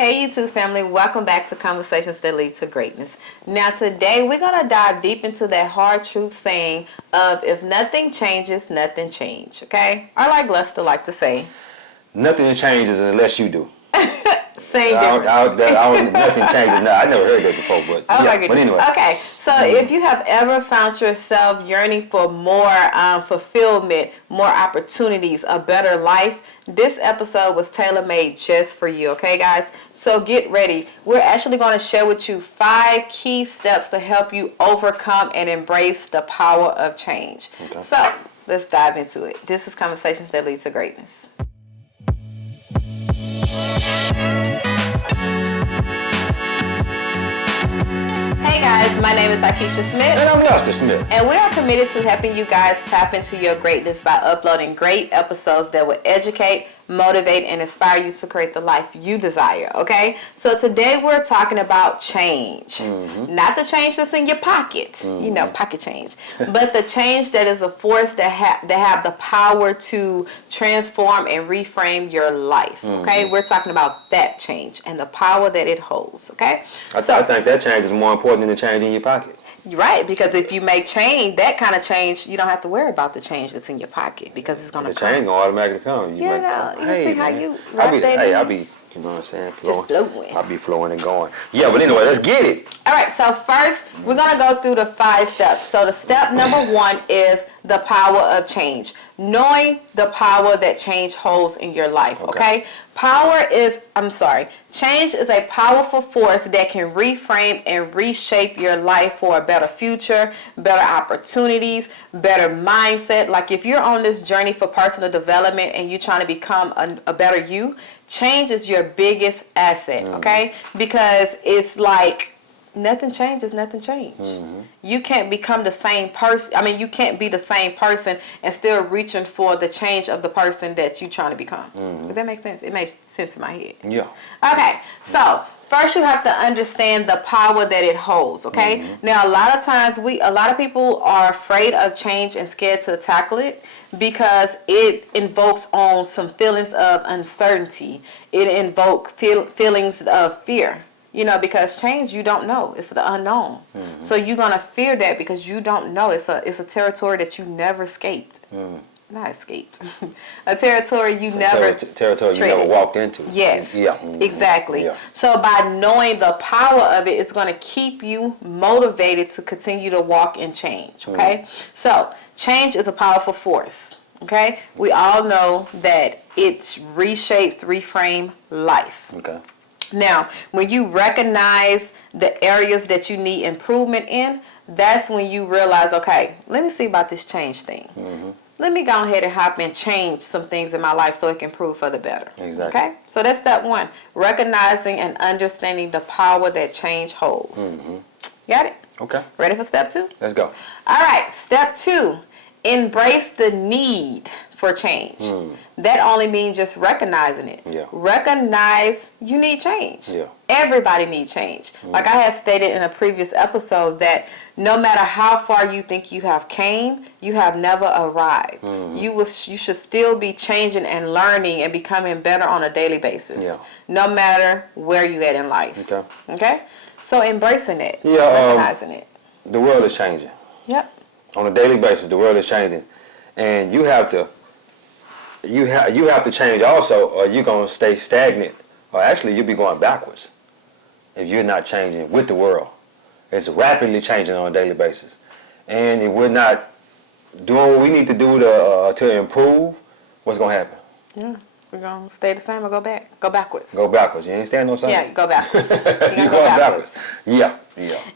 Hey YouTube family, welcome back to Conversations That Lead to Greatness. Now today we're going to dive deep into that hard truth saying of if nothing changes, nothing change, okay? Or like Lester like to say, nothing changes unless you do. Say different. Nothing changes. No, I never heard that before, but Oh yeah. But anyway. Okay, so if you have ever found yourself yearning for more fulfillment, more opportunities, a better life, this episode was tailor-made just for you, okay, guys? So get ready. We're actually going to share with you 5 key steps to help you overcome and embrace the power of change. Okay. So let's dive into it. This is Conversations That Lead to Greatness. Hey guys, my name is Akeisha Smith. And I'm Lester Smith. And we are committed to helping you guys tap into your greatness by uploading great episodes that will educate, motivate, and inspire you to create the life you desire, okay? So today we're talking about change. Not the change that's in your pocket, you know, pocket change, but the change that is a force that have the power to transform and reframe your life, okay? We're talking about that change and the power that it holds, okay? I think that change is more important than the change in your pocket. Right, because if you make change, that kind of change, you don't have to worry about the change that's in your pocket because it's going to come. The change going to automatically come. You see how you wrap that in? I'll be, you know what I'm saying, flowing. Just flowing. I'll be flowing and going. Yeah, but anyway, let's get it. All right, so first, we're going to go through the 5 steps. So the step number 1 is the power of change. Knowing the power that change holds in your life, okay? Change is a powerful force that can reframe and reshape your life for a better future, better opportunities, better mindset. Like if you're on this journey for personal development and you're trying to become a better you, change is your biggest asset, okay? Because it's like nothing changes, nothing change. You can't become the same person. I mean, you can't be the same person and still reaching for the change of the person that you're trying to become. Does that make sense? It makes sense in my head. Yeah. Okay, so first you have to understand the power that it holds, okay? Now, a lot of people are afraid of change and scared to tackle it because it invokes on some feelings of uncertainty. It invokes feelings of fear. You know, because change, you don't know. It's the unknown. So you're going to fear that because you don't know. It's a territory that you never escaped. Not escaped. A territory you never territory you never walked into. Yes. Yeah. Exactly. Yeah. So by knowing the power of it, it's going to keep you motivated to continue to walk in change. Okay? So change is a powerful force. Okay? We all know that it reshapes, reframe life. Okay. Now, when you recognize the areas that you need improvement in, that's when you realize, okay, let me see about this change thing. Let me go ahead and hop and change some things in my life so it can improve for the better. Exactly. Okay? So that's step 1. Recognizing and understanding the power that change holds. Got it? Okay. Ready for step 2? Let's go. All right. Step 2. Embrace the need for change. That only means just recognizing it. Yeah. Recognize you need change. Yeah. Everybody needs change. Like I had stated in a previous episode that no matter how far you think you have came, you have never arrived. You should still be changing and learning and becoming better on a daily basis. Yeah. No matter where you at in life. Okay. Okay? So embracing it. Yeah, recognizing it. The world is changing. Yep. On a daily basis, the world is changing. And you have to change also, or you're going to stay stagnant, or actually you'll be going backwards if you're not changing with the world. It's rapidly changing on a daily basis. And if we're not doing what we need to do to improve, what's going to happen? Yeah. We're going to stay the same or go back? Go backwards. Go backwards. You ain't staying no same. Yeah, go backwards. You're going backwards. Yeah.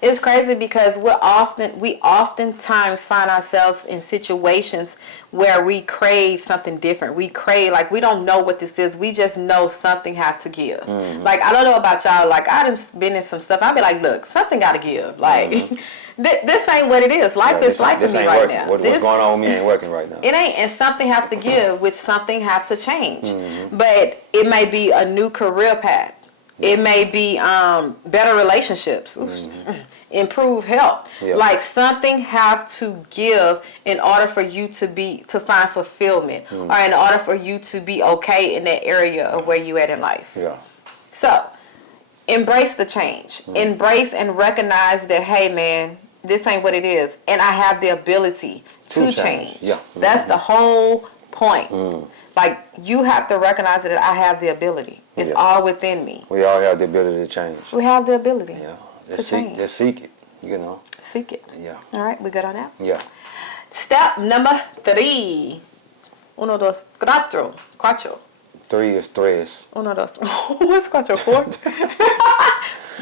It's crazy because we oftentimes find ourselves in situations where we crave something different. We crave, like, we don't know what this is. We just know something has to give. Like, I don't know about y'all. Like, I done been in some stuff. I'll be like, look, something got to give. Like, this ain't what it is. Life is life for me right now. What's going on with me ain't working right now. It ain't, and something have to give, which something have to change. But it may be a new career path. It may be better relationships, improve health. Like something have to give in order for you to find fulfillment, or in order for you to be okay in that area of where you at in life. Yeah. So embrace the change. Embrace and recognize that, hey man, this ain't what it is. And I have the ability to change. Yeah. That's the whole point. Like, you have to recognize that I have the ability. It's all within me. We all have the ability to change. We have the ability Yeah. to change. Just seek it, you know. Seek it. Yeah. All right, we good on that? Yeah. Step number 3. 1, 2, 3. 4. 3 is tres. 1, 2. What's 4? 4?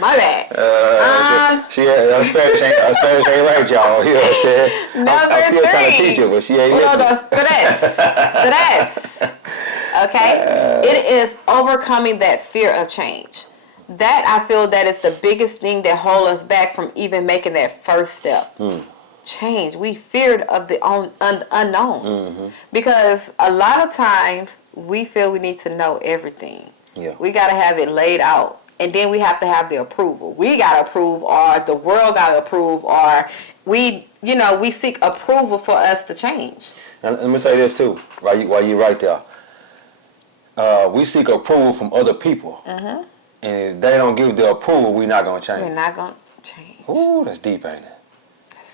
My bad. She her Spanish ain't right, y'all. You know what I'm saying? I'm still trying to teach her, but she ain't 1, listening. 2, 3. Okay? It is overcoming that fear of change. That, I feel, that is the biggest thing that holds us back from even making that first step. Change. We feared of the unknown. Because a lot of times we feel we need to know everything. Yeah. We got to have it laid out. And then we have to have the approval. We got to approve, or the world got to approve, or we seek approval for us to change. And let me say this too, while you right there. We seek approval from other people. And if they don't give the approval, we're not going to change. We're not going to change. Ooh, that's deep, ain't it?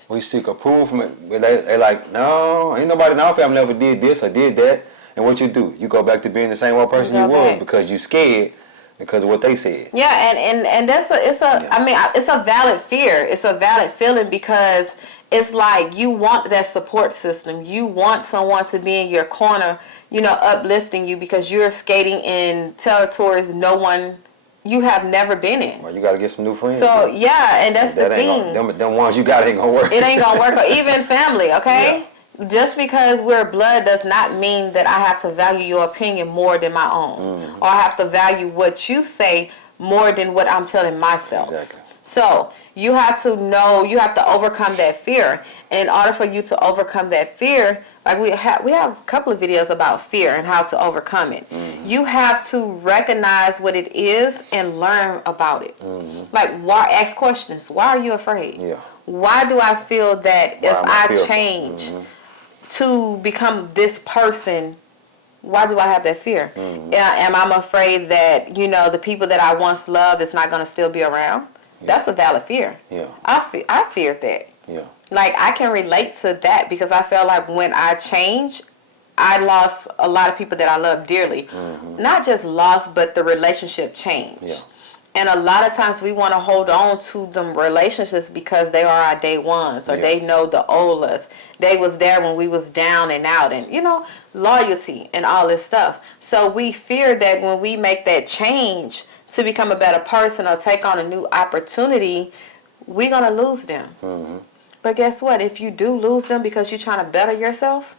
We seek approval from it. They like, no, ain't nobody in our family ever did this or did that. And what you do? You go back to being the same old person you was because you scared because of what they said. Yeah, and it's a valid fear. It's a valid feeling because it's like you want that support system. You want someone to be in your corner, uplifting you because you're skating in territories you have never been in. Well, you got to get some new friends. So, yeah, and that's the thing. Them ones you got ain't going to work. It ain't going to work. Or even family, okay? Yeah. Just because we're blood does not mean that I have to value your opinion more than my own. Or I have to value what you say more than what I'm telling myself. Exactly. So, you have to know, you have to overcome that fear. And in order for you to overcome that fear, like we have a couple of videos about fear and how to overcome it. You have to recognize what it is and learn about it. Like, ask questions. Why are you afraid? Yeah. Why do I feel that if I change to become this person, why do I have that fear? Am I afraid that, the people that I once loved is not going to still be around? That's a valid fear. Yeah. I feared that. Yeah. Like, I can relate to that because I felt like when I changed, I lost a lot of people that I love dearly. Not just lost, but the relationship changed. Yeah. And a lot of times we want to hold on to them relationships because they are our day ones or they know the old us. They was there when we was down and out and, loyalty and all this stuff. So we fear that when we make that change to become a better person or take on a new opportunity, we're going to lose them. But guess what? If you do lose them because you're trying to better yourself,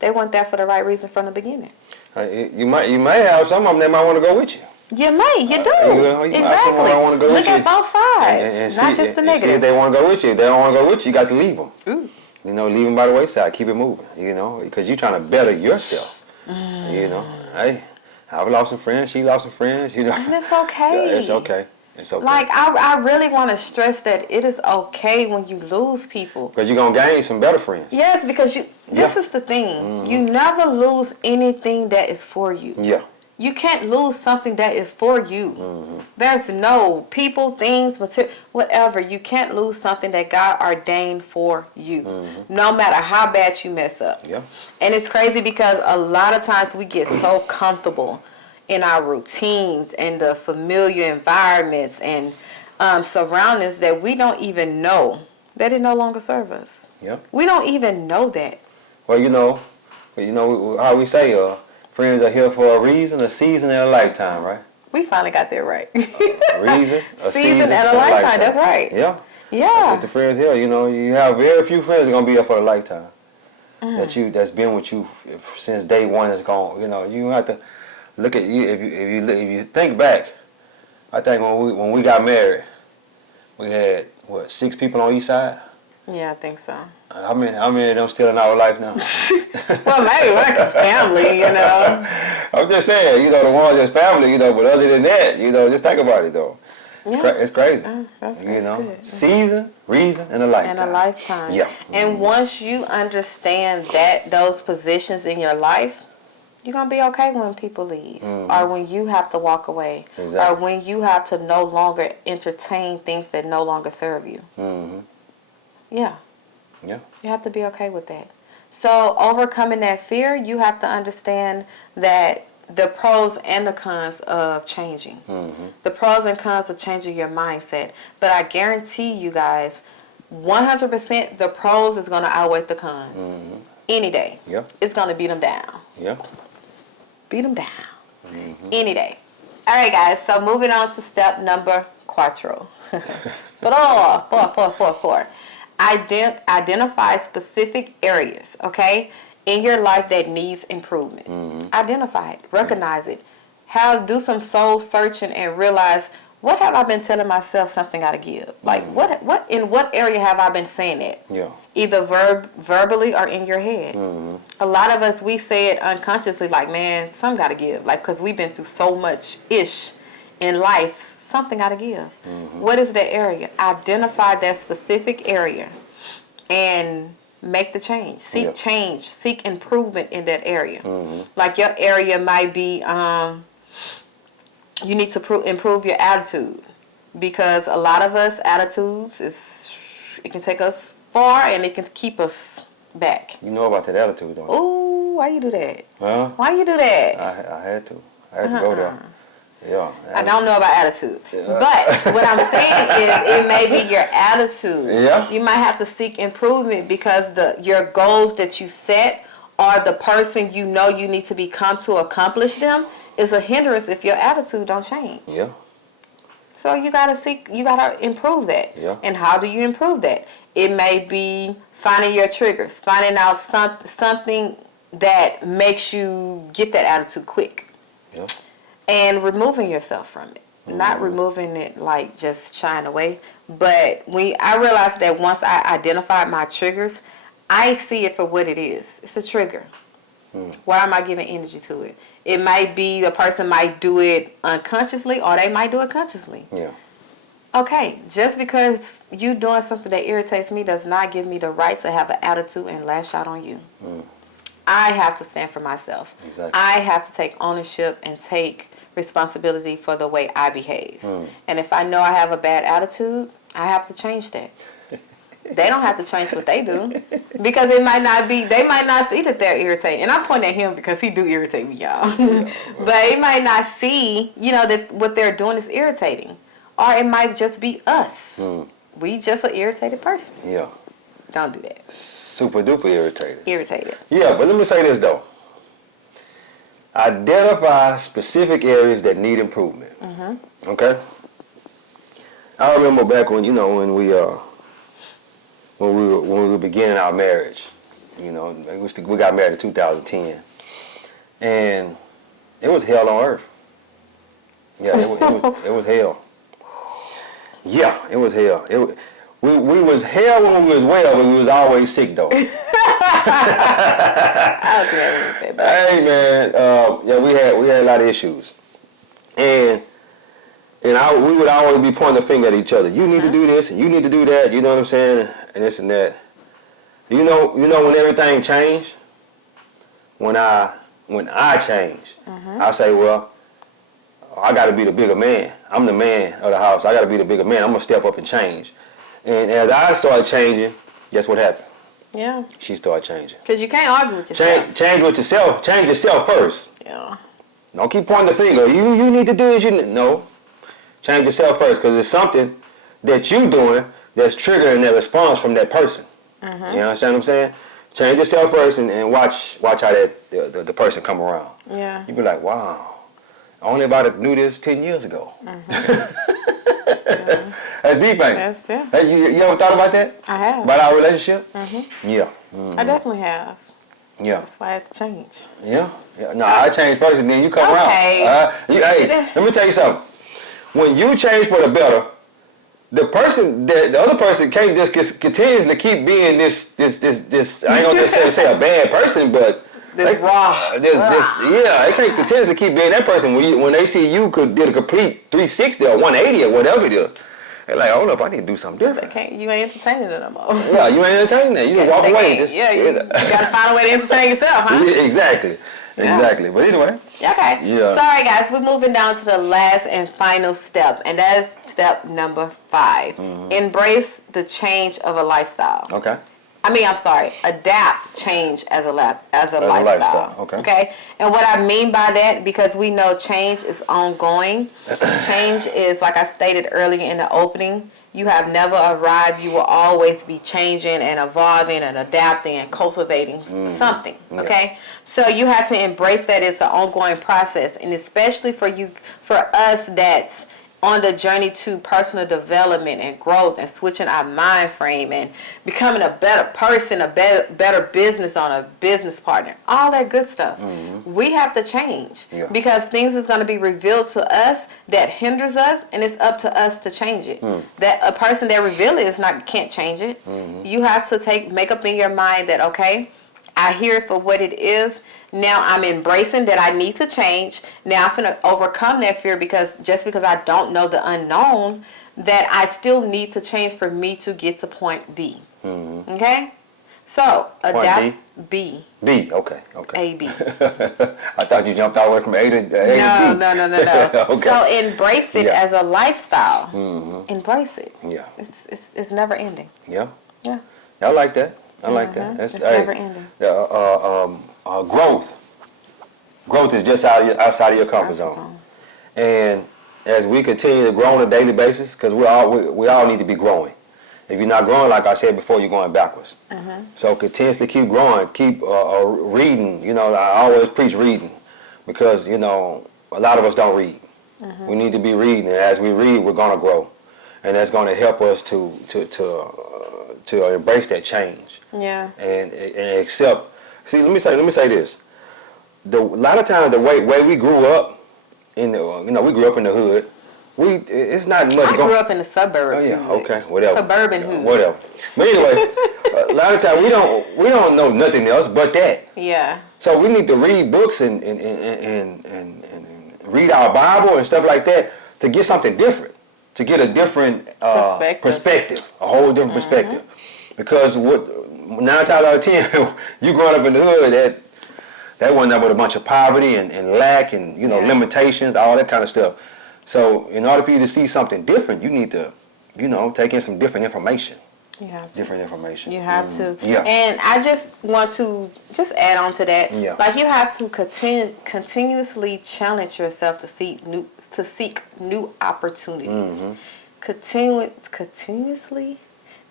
they weren't there for the right reason from the beginning. You may have some of them that might want to go with you. You may, you do. You exactly. Want to go Look with at you. both sides, not just the negative. See if they want to go with you. If they don't want to go with you, you got to leave them. Ooh. Leave them by the wayside. Keep it moving, because you're trying to better yourself. Hey, I've lost some friends. She lost some friends. And it's okay. Yeah, it's okay. It's okay. Like, I really want to stress that it is okay when you lose people. Because you're going to gain some better friends. Yes, because this is the thing. You never lose anything that is for you. Yeah. You can't lose something that is for you. There's no people, things, material, whatever. You can't lose something that God ordained for you. No matter how bad you mess up. Yeah. And it's crazy because a lot of times we get so comfortable in our routines and the familiar environments and surroundings that we don't even know that it no longer serves us. Yeah. We don't even know that. Well, how we say, friends are here for a reason, a season, and a lifetime, right? We finally got that right. A reason, a season, and a lifetime. That's right. Yeah. Yeah. That's what the friends here. You have very few friends that are gonna be here for a lifetime. That's been with you since day one. Is gone. You have to look at you. If you think back, I think when we got married, we had 6 people on each side. Yeah, I think so. How many of them still in our life now? Well, maybe like family, I'm just saying, the ones that's family, but other than that, just think about it though. Yeah. It's crazy. That's good. Season, reason, and a lifetime. And a lifetime. Yeah. And once you understand those positions in your life, you're going to be okay when people leave, or when you have to walk away, Exactly. or when you have to no longer entertain things that no longer serve you. Yeah. Yeah. You have to be okay with that. So overcoming that fear, you have to understand that the pros and the cons of changing. The pros and cons of changing your mindset. But I guarantee you guys, 100% the pros is going to outweigh the cons. Any day. Yeah. It's going to beat them down. Yeah. Beat them down. Any day. All right, guys. So moving on to step number 4. Four. Identify specific areas, okay, in your life that needs improvement. Identify it. Recognize it. Do some soul searching and realize, what have I been telling myself something I gotta give? Like, in what area have I been saying it? Yeah. Either verbally or in your head. A lot of us, we say it unconsciously, like, man, some gotta give. Like, because we've been through so much in life, something gotta give. What is that area? Identify that specific area and make the change. Seek change. Seek improvement in that area. Like, your area might be, you need to improve your attitude, because a lot of us, attitudes, it can take us far and it can keep us back. You know about that attitude, don't you? Ooh, why you do that? Huh? Why you do that? I had to. I had to go there. Yeah. I don't know about attitude. But what I'm saying is, it may be your attitude. Yeah. You might have to seek improvement, because your goals that you set, or the person you know you need to become to accomplish them, is a hindrance if your attitude don't change. Yeah. So you gotta improve that. Yeah. And how do you improve that? It may be finding your triggers, finding out something that makes you get that attitude quick. Yeah. And removing yourself from it. Not removing it like just shying away. But I realized that once I identified my triggers, I see it for what it is. It's a trigger. Why am I giving energy to it? It might be the person might do it unconsciously, or they might do it consciously. Yeah. Okay, just because you doing something that irritates me does not give me the right to have an attitude and lash out on you. I have to stand for myself. Exactly. I have to take ownership and take responsibility for the way I behave. And if I know I have a bad attitude, I have to change that. They don't have to change what they do, because they might not see that they're irritating. And I'm pointing at him because he do irritate me, y'all. But he might not see, that what they're doing is irritating. Or it might just be us. We just an irritated person. Yeah. Don't do that. Super duper irritated. Irritated. Yeah, but let me say this though. Identify specific areas that need improvement. Okay. I remember back when we were beginning our marriage. We got married in 2010, and it was hell on earth. Yeah, it was hell. Yeah, it was hell. We was hell when we was well, but we was always sick though. Hey man, we had a lot of issues, and we would always be pointing the finger at each other. You need to do this, and you need to do that. You know what I'm saying? And this and that. You know when everything changed. When I changed, I say, well, I got to be the bigger man. I'm the man of the house. I got to be the bigger man. I'm gonna step up and change. And as I started changing, guess what happened? Yeah. She started changing. Because you can't argue with yourself. Change with yourself. Change yourself first. Yeah. Don't keep pointing the finger. You need to do this. No. Change yourself first, because there's something that you doing that's triggering that response from that person. You understand what I'm saying? Change yourself first and watch how the person come around. Yeah. You be like, wow, I only about to knew this 10 years ago. That's deep, ain't it? That's, yeah. Hey, you ever thought about that? I have. About our relationship? Yeah. I definitely have. Yeah. That's why I had to change. Yeah. No, I changed first and then you come around. Hey, let me tell you something. When you change for the better, the other person can't just continuously keep being this. I ain't gonna just say a bad person, but This raw. They can't continuously keep being that person. When they see you did a complete 360 or 180 or whatever it is, they're like, hold up, I need to do something different. You ain't entertaining it no more. Yeah, you ain't entertaining that. You just walk away. You gotta find a way to entertain yourself, huh? Yeah, exactly. Exactly. But anyway. Okay. Yeah. So, all right, guys, we're moving down to the last and final step, and that is step number 5. Embrace the change of a lifestyle. Okay. I'm sorry, adapt change as a lifestyle. lifestyle, okay. And what I mean by that, because we know change is ongoing. Change is, like I stated earlier in the opening, you have never arrived. You will always be changing and evolving and adapting and cultivating something. Okay, so you have to embrace that it's an ongoing process, and especially for us that's on the journey to personal development and growth and switching our mind frame and becoming a better person, a better business owner, business partner, all that good stuff. We have to change because things is going to be revealed to us that hinders us, and it's up to us to change it. That a person that reveals it can't change it. You have to make up in your mind that, okay, I hear it for what it is. Now I'm embracing that I need to change. Now I'm going to overcome that fear because I don't know the unknown, that I still need to change for me to get to point B. Okay? So, adapt B. B, okay. A, B. I thought you jumped all the way from A to B. No. Okay. So embrace it as a lifestyle. Embrace it. Yeah. It's never ending. Yeah. Yeah. I like that. I like that. It's never ending. Growth is just outside of your comfort zone. And as we continue to grow on a daily basis, because we all need to be growing. If you're not growing, like I said before, you're going backwards. So continuously keep growing, keep reading. I always preach reading because, a lot of us don't read. We need to be reading, and as we read, we're going to grow. And that's going to help us to embrace that change. Yeah. And accept. See, let me say this. A lot of times the way we grew up we grew up in the hood. It's not much. I grew up in the suburbs. Oh yeah, okay, whatever. Suburban hood. Whatever. But anyway, a lot of times we don't know nothing else but that. Yeah. So we need to read books and read our Bible and stuff like that to get something different, to get a different perspective, a whole different perspective. Because 9 times out of 10, you growing up in the hood, that wasn't up with a bunch of poverty and lack and limitations, all that kind of stuff. So in order for you to see something different, you need to, take in some different information. You have to. Different information. You have to. Yeah. And I just want to add on to that. Yeah. Like you have to continuously challenge yourself to seek new opportunities. Continuously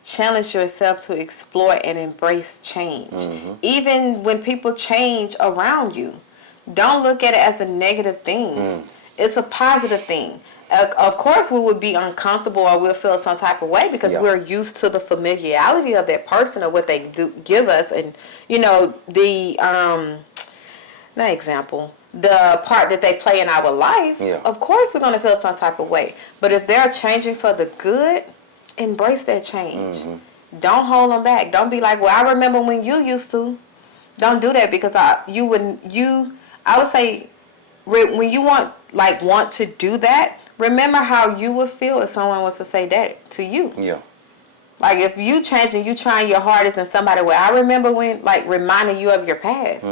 challenge yourself to explore and embrace change. Even when people change around you, don't look at it as a negative thing. It's a positive thing. Of course, we would be uncomfortable or we'll feel some type of way because we're used to the familiarity of that person or what they do give us, and the the part that they play in our life. Of course, we're going to feel some type of way. But if they're changing for the good, embrace that change. Don't hold them back. Don't be like, well, I remember when you used to. Don't do that because I would say when you want to do that, remember how you would feel if someone was to say that to you. Yeah. Like if you changing, you trying your hardest, and somebody, I remember when, reminding you of your past.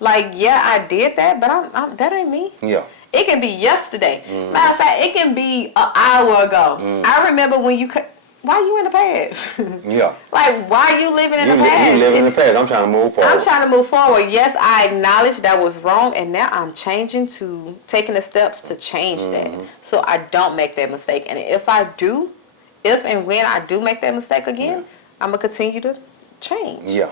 I did that, but that ain't me. Yeah. It can be yesterday. Matter of fact, it can be an hour ago. I remember when why you in the past? Yeah. Why you living in the past? You living in the past. I'm trying to move forward. I'm trying to move forward. Yes, I acknowledge that was wrong, and now I'm taking the steps to change that, so I don't make that mistake. And if and when I do make that mistake again, I'm gonna continue to change. Yeah.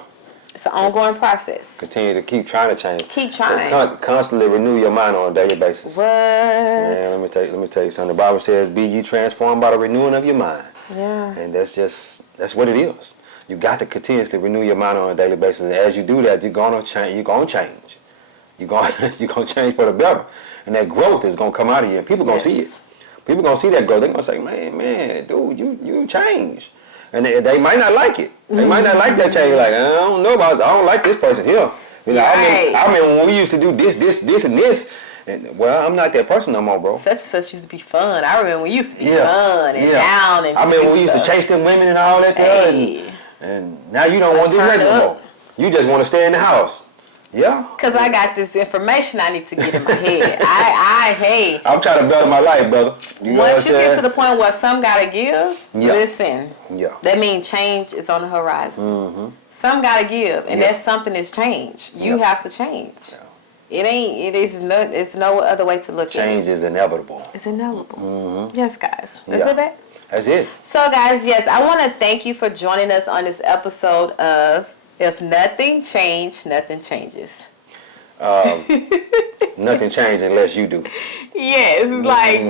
It's an ongoing process. Continue to keep trying to change. Keep trying. Constantly renew your mind on a daily basis. What? Man, let me tell you something. The Bible says, "Be ye transformed by the renewing of your mind." Yeah. And that's what it is. You got to continuously renew your mind on a daily basis. And as you do that, you're gonna change. You're gonna change. You're gonna change for the better. And that growth is gonna come out of you, and people gonna see it. People gonna see that growth. They're gonna say, "Man, dude, you changed." And they might not like it. They might not like that change. Like, I don't like this person here. I mean, when we used to do this, and this. And, well, I'm not that person no more, bro. Such and such used to be fun. I remember we used to be fun and down and when we used to chase them women and all that. And now you don't want to do that no more. You just want to stay in the house. Yeah. Because I got this information I need to get in my head. Hey. I'm trying to better my life, brother. You know Once what you I'm get saying? to the point where some gotta give, Yeah. listen. Yeah. That means change is on the horizon. Mm-hmm. Some gotta give, and Yeah. that something is change. You Yeah. have to change. It's no other way to look at it. Change is inevitable. It's inevitable. Mm-hmm. Yes, guys. That's Yeah. it, babe? That's it. So, guys, yes, I want to thank you for joining us on this episode of If Nothing Changed, Nothing Changes. Nothing changes unless you do. Yes, like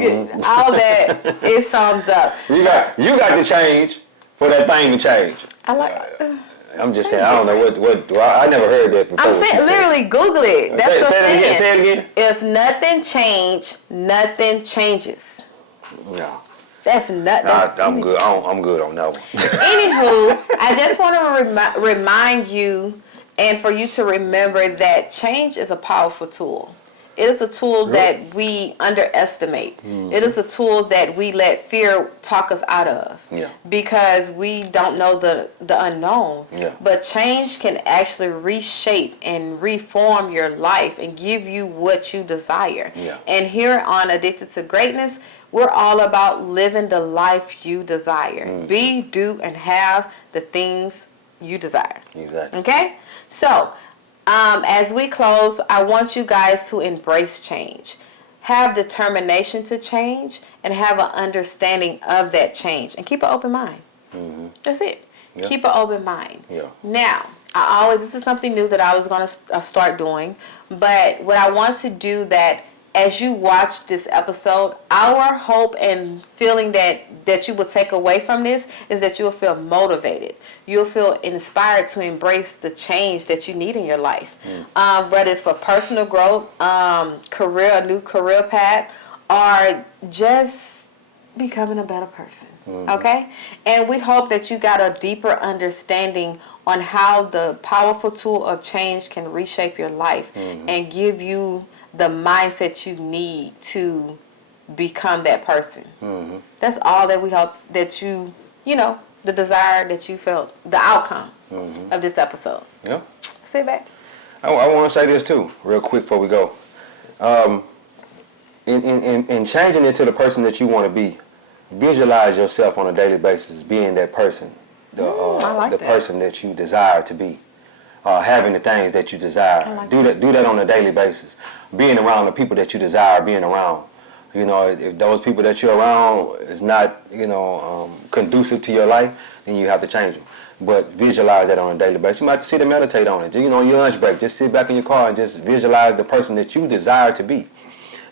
all that, it sums up. You got to change for that thing to change. I like. I'm just saying. I don't know what. I never heard that before. I'm saying, literally, Google it. That's Say what I'm it again. saying. Say it again. If nothing changed, nothing changes. Yeah. That's nothing. I'm good. I'm good on that one. Anywho, I just want to remind you and for you to remember that change is a powerful tool. It is a tool that we underestimate. Mm-hmm. It is a tool that we let fear talk us out of. Yeah. Because we don't know the unknown. Yeah. But change can actually reshape and reform your life and give you what you desire. Yeah. And here on Addicted to Greatness, we're all about living the life you desire. Mm-hmm. Be, do, and have the things you desire. Exactly. Okay? So, as we close, I want you guys to embrace change. Have determination to change and have an understanding of that change. And keep an open mind. Mm-hmm. That's it. Yeah. Keep an open mind. Yeah. Now, this is something new that I was going to start doing. But what I want to do that as you watch this episode, our hope and feeling that you will take away from this is that you'll feel motivated. You'll feel inspired to embrace the change that you need in your life. Whether it's for personal growth, a new career path, or just becoming a better person. Okay? And we hope that you got a deeper understanding on how the powerful tool of change can reshape your life and give you the mindset you need to become that person. Mm-hmm. That's all that we hope that the desire that you felt, the outcome of this episode. Yeah. Say back. I want to say this too, real quick before we go. In changing into the person that you want to be, visualize yourself on a daily basis being that person, the person that you desire to be. Having the things that you desire. Do that on a daily basis. Being around the people that you desire being around. You know, if those people that you're around is not, conducive to your life, then you have to change them. But visualize that on a daily basis. You might have to sit and meditate on it. You know, your lunch break, just sit back in your car and just visualize the person that you desire to be.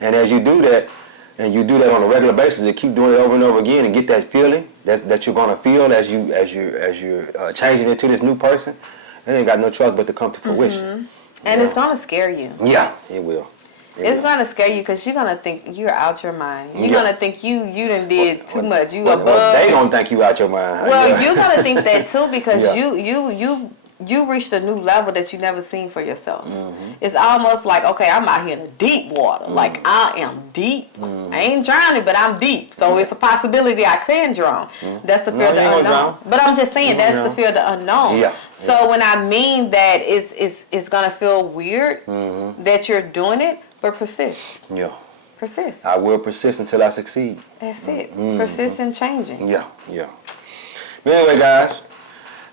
And as you do that, and you do that on a regular basis, and keep doing it over and over again, and get that feeling that you're gonna feel as you're changing into this new person. It ain't got no choice but to come to fruition. And it's going to scare you. Yeah, it will. It's going to scare you because you're going to think you're out your mind. You're going to think you done did too much. You above. They going to think you out your mind. Well, you're going to think that too because you reached a new level that you never seen for yourself. It's almost like, okay, I'm out here in the deep water. Like, I am deep. I ain't drowning, but I'm deep. So it's a possibility I can drown. That's the fear of the unknown. But I'm just saying, that's the fear of the unknown. Yeah. So when I mean that it's going to feel weird that you're doing it, but persist. Yeah. Persist. I will persist until I succeed. That's it. Persist in changing. Yeah. But anyway, guys,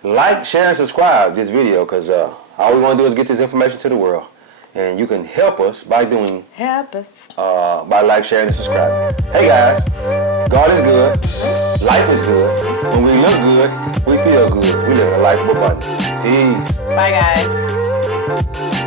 like, share, and subscribe this video because all we want to do is get this information to the world. And you can help us by doing... Help us. By like, sharing, and subscribing. Hey, guys, God is good. Life is good. When we look good, we feel good. We live a life of abundance. Peace. Bye, guys.